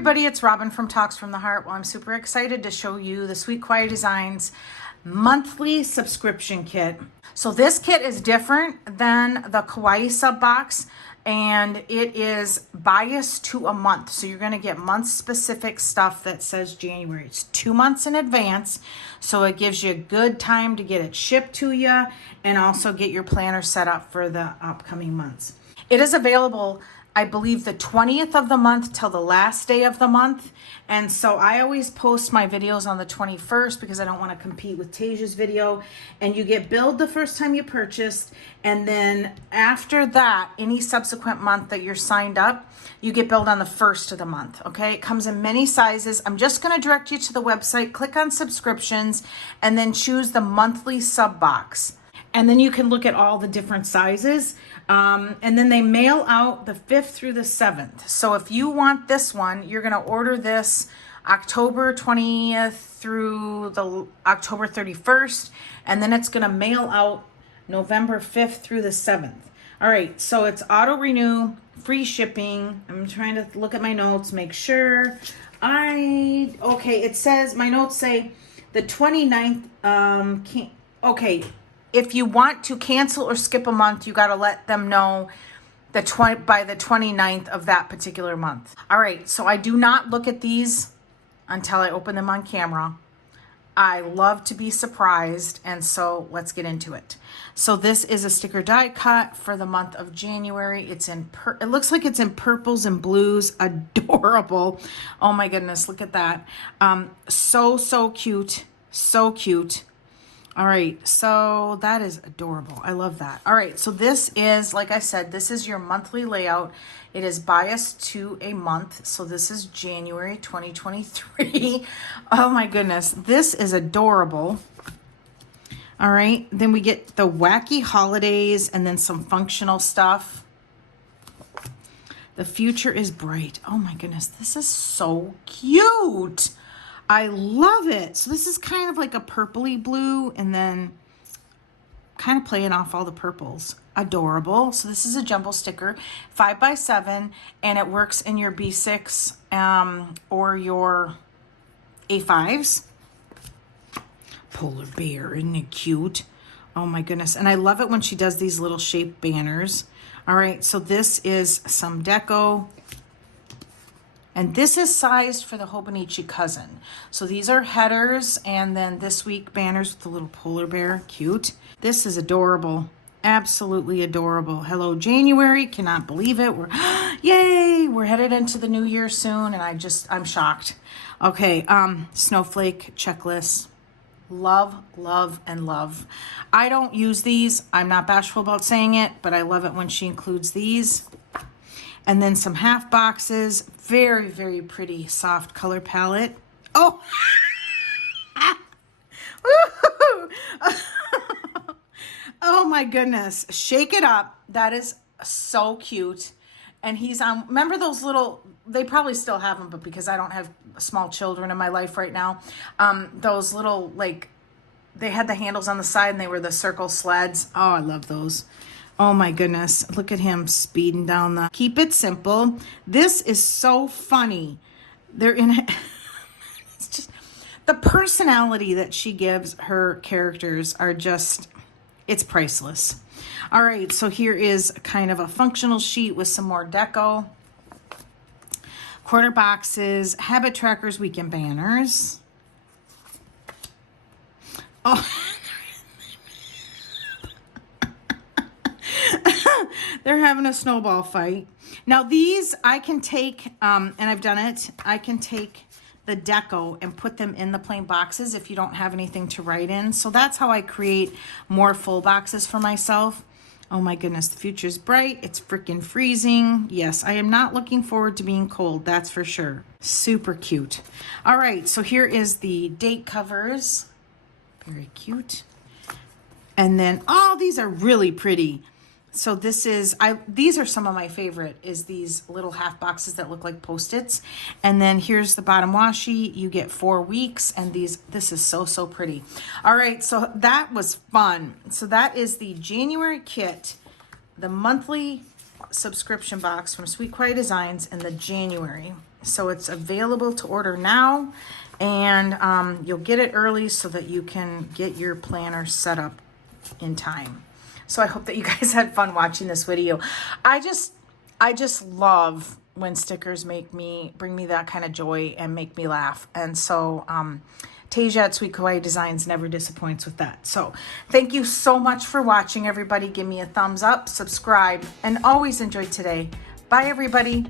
everybody, it's Robin from Talks from the Heart. Well, I'm super excited to show you the Sweet Kawaii Designs monthly subscription kit. So this kit is different than the Kawaii sub box, and it is biased to a month. So you're going to get month specific stuff that says January. It's 2 months in advance, so it gives you a good time to get it shipped to you and also get your planner set up for the upcoming months. It is available, I believe, the 20th of the month till the last day of the month. And so I always post my videos on the 21st because I don't want to compete with Tasia's video. And you get billed the first time you purchased. And then after that, any subsequent month that you're signed up, you get billed on the first of the month. Okay, it comes in many sizes. I'm just going to direct you to the website, click on subscriptions, and then choose the monthly sub box. And then you can look at all the different sizes. And then they mail out the 5th through the 7th. So if you want this one, you're going to order this October 20th through the October 31st. And then it's going to mail out November 5th through the 7th. All right, so it's auto renew, free shipping. I'm trying to look at my notes, make sure. Okay, it says, my notes say the 29th, okay. If you want to cancel or skip a month, you got to let them know by the 29th of that particular month. All right, so I do not look at these until I open them on camera. I love to be surprised, and so let's get into it. So this is a sticker die cut for the month of January. It's in it looks like it's in purples and blues. Adorable. Oh my goodness, look at that. So cute. So cute. All right, so that is adorable. I love that. All right, so this is, like I said, this is your monthly layout. It is biased to a month. So this is January 2023. Oh my goodness, this is adorable. All right, then we get the wacky holidays and then some functional stuff. The future is bright. Oh my goodness, this is so cute. I love it. So this is kind of like a purpley blue and then kind of playing off all the purples. Adorable. So this is a jumbo sticker, 5x7, and it works in your B6 or your A5s. Polar bear, isn't it cute? Oh my goodness. And I love it when she does these little shaped banners. All right, so this is some deco. And this is sized for the Hobonichi cousin. So these are headers, and then this week banners with the little polar bear. Cute. This is adorable. Absolutely adorable. Hello, January. Cannot believe it. Yay! We're headed into the new year soon, and I'm shocked. Okay, snowflake checklist. Love, love, and love. I don't use these. I'm not bashful about saying it, but I love it when she includes these. And then some half boxes. Very, very pretty soft color palette. Oh! Oh my goodness. Shake it up. That is so cute. And he's on, remember those little, they probably still have them, but because I don't have small children in my life right now, those little, like, they had the handles on the side and they were the circle sleds. Oh, I love those. Oh my goodness, look at him speeding down the, keep it simple. This is so funny. They're in it. It's just, the personality that she gives her characters are just, it's priceless. All right, so here is kind of a functional sheet with some more deco. Quarter boxes, habit trackers, weekend banners. Oh, they're having a snowball fight. Now these I can take, and I've done it, I can take the deco and put them in the plain boxes if you don't have anything to write in. So that's how I create more full boxes for myself. Oh my goodness, the future's bright. It's freaking freezing. Yes, I am not looking forward to being cold, that's for sure. Super cute. All right, so here is the date covers. Very cute. And then, oh, these are really pretty. So this is, these are some of my favorite, is these little half boxes that look like Post-its. And then here's the bottom washi. You get 4 weeks, and this is so pretty. All right, so that was fun. So that is the January kit, the monthly subscription box from Sweet Kawaii Designs in the January. So it's available to order now, and you'll get it early so that you can get your planner set up in time. So I hope that you guys had fun watching this video. I just love when stickers bring me that kind of joy and make me laugh. And so Tasia at Sweet Kawaii Designs never disappoints with that. So thank you so much for watching, everybody. Give me a thumbs up, subscribe, and always enjoy today. Bye, everybody.